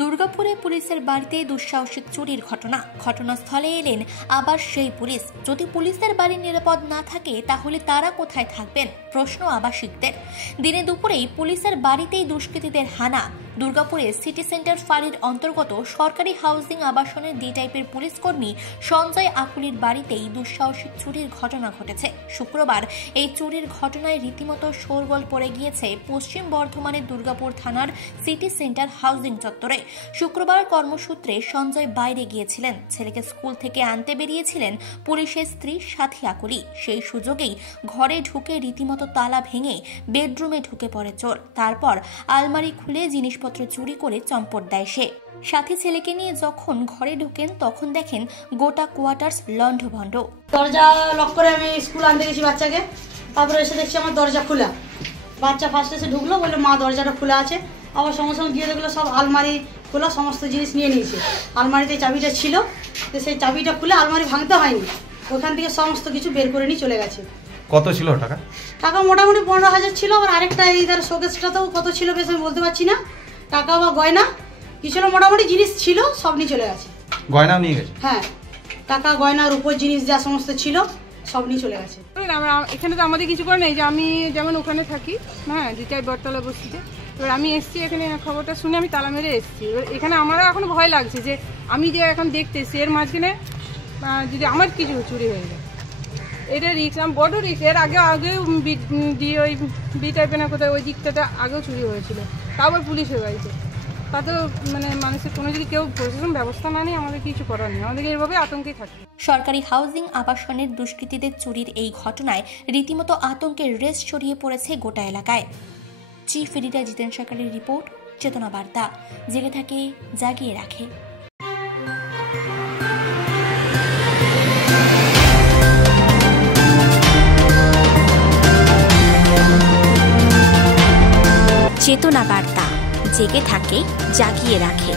দুর্গাপুরে পুলিশের বাড়িতে দুঃসাহসিক চুরির ঘটনাস্থলে এলেন আবার সেই পুলিশ। যদি পুলিশের বাড়ি নিরাপদ না থাকে তাহলে তারা কোথায় থাকবেন, প্রশ্ন আবাসিকদের। দিনে দুপুরেই পুলিশের বাড়িতেই দুষ্কৃতীদের হানা। দুর্গাপুরে সিটি সেন্টার ফাঁড়ির অন্তর্গত সরকারি হাউজিং আবাসনের ডি টাইপের পুলিশ কর্মী সঞ্জয় আকুলির বাড়িতেই দুঃসাহসিক চুরির ঘটনা ঘটেছে। শুক্রবার এই চুরির ঘটনায় রীতিমতো শোরগোল পড়ে গিয়েছে পশ্চিম বর্ধমানের দুর্গাপুর থানার সিটি সেন্টার হাউজিং চত্বরে। শুক্রবার কর্মসূত্রে সঞ্জয় বাইরে গিয়েছিলেন। ছেলেকে স্কুল থেকে আনতে বেরিয়েছিলেন পুলিশের স্ত্রী সাথী আকুলি। সেই সুযোগেই ঘরে ঢুকে রীতিমতো তালা ভেঙে বেডরুমে ঢুকে পড়ে চোর। তারপর আলমারি খুলে জিনিসপত্র চুরি করে চম্পট দেয় সে। সাথী ছেলেকে নিয়ে যখন ঘরে ঢুকেন তখন দেখেন গোটা কোয়ার্টার্স লন্ডভন্ড। দরজা লক করে আমি স্কুল আনতে গেছি বাচ্চাকে, তারপরে এসে দেখছি আমার দরজা খোলা। বাচ্চা ফার্স্ট এসে ঢুকলো, বললো মা দরজাটা খোলা আছে। আবার সঙ্গে সঙ্গে গিয়ে দেখলো সব আলমারি খোলা, সমস্ত জিনিস নিয়ে নিয়েছে। আলমারিতে চাবিটা ছিল, তো সেই চাবিটা খুলে আলমারি ভাঙতে হয়নি, ওখান থেকে সমস্ত কিছু বের করে নিয়ে চলে গেছে। কত ছিল টাকা? টাকা মোটামুটি 15,000 ছিল। আর আরেকটা এইধার শোকেসটাতেও কত ছিল বেশ আমি বলতে পারছি না। টাকা বা গয়না কি ছিল, মোটামুটি জিনিস ছিল সব নিয়ে চলে গেছে। গয়নাও নিয়ে গেছে? হ্যাঁ, টাকা গয়নার উপর জিনিস যা সমস্ত ছিল সব নিয়ে চলে গেছে। এখানে তো আমাদের কিছু করে নেই, যে আমি যেমন ওখানে থাকি, হ্যাঁ দ্বিতীয় বটতলা বস্তিতে। এবার আমি এসছি এখানে, খবরটা শুনে আমি তালা মেরে এসছি। এবার এখানে আমারও এখন ভয় লাগছে যে আমি যে এখন দেখতে এসছি এর মাঝখানে যদি আমার কিছু চুরি হয়ে যায়, এটা রিক্স, আমি বড় রিক্স। এর আগেও ওই বি টাইপের না কোথায় ওই দিকটাতে আগেও চুরি হয়েছিল, তাও আবার পুলিশের বাড়িতে। তাতেও মানে মানুষের কোনো যদি কেউ প্রশাসন ব্যবস্থা না নেই, আমাদের কিছু করার নেই, আমাদের এইভাবে আতঙ্কে থাকি। সরকারি হাউজিং আবাসনের দুষ্কৃতীদের চুরির এই ঘটনায় রীতিমতো আতঙ্কের রেশ ছড়িয়ে পড়েছে গোটা এলাকায়। চিফ এডিটর জিতেন সরকারের রিপোর্ট, চেতনা বার্তা, জেগে থাকে জাগিয়ে রাখে। চেতনা বার্তা, জেগে থাকে জাগিয়ে রাখে।